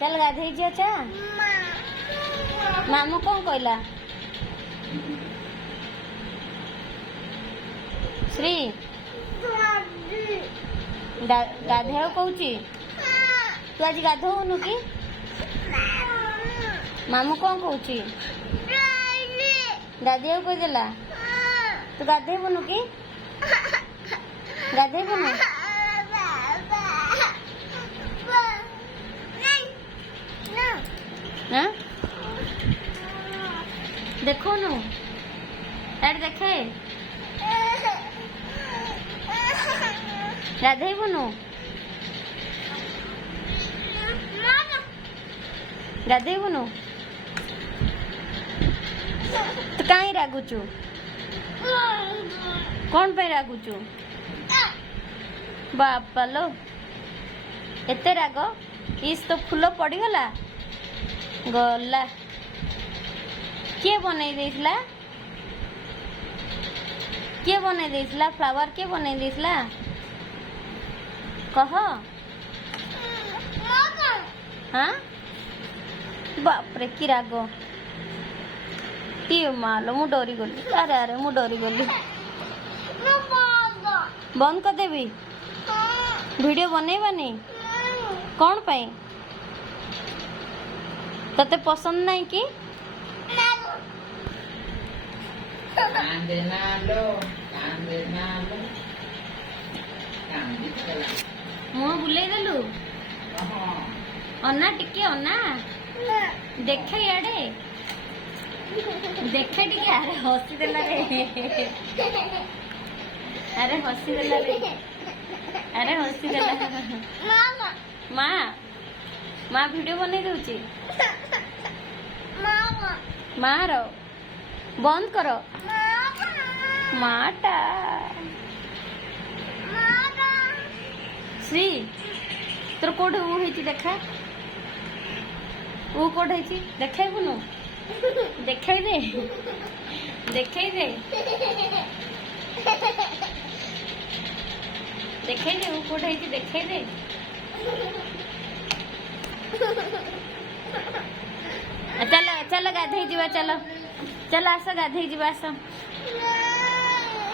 चल गाधे जा चा मामू कौन कहला श्री गाधे कहूँ तू आज गाधोनु कि मामू कौन कहूँ गाधे कहदेला तू गाधेबुनु कि गाधेबुनु ना देखो नु यार देखे गाधेबुनु गाधेबुनु तू कहीं रागुचु कौन पे रागुचु बापा लो एते राग इस तो फूल पड़गला गला किए बनई देइसला किए बनई देइसला फ्लावर किए बनई देइसला कह हाँ बाप रे कि राग ती मालो मु डरी गली अरे अरे मु डरी गली बंद कर देवी वीडियो बनेबानी कौन पाई तते पसंद नहीं कि मुँह बुले देलु अन्ना टिके अन्ना देखे याडे देखे टिके अरे हसी देला रे अरे हसी देला रे अरे हसी देला माँ माँ वीडियो बने दूची माँ रो बंद करो माटा श्री तोर कोठे ऊ हेची देखा ऊ कोठे हेची देखाइबुनु देखाई दे देखाई दे देखाई दे ऊ कोठे हेची देखाई दे चलो चलो गाधे जीवा चलो चलो आस गाधे जीवा आस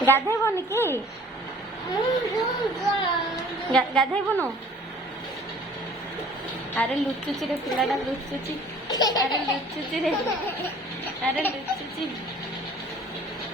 गाधेबनी कि गाधेबुनु अरे लुचुची रे पिलाटा लुचुची अरे लुचुची रे अरे लुचुची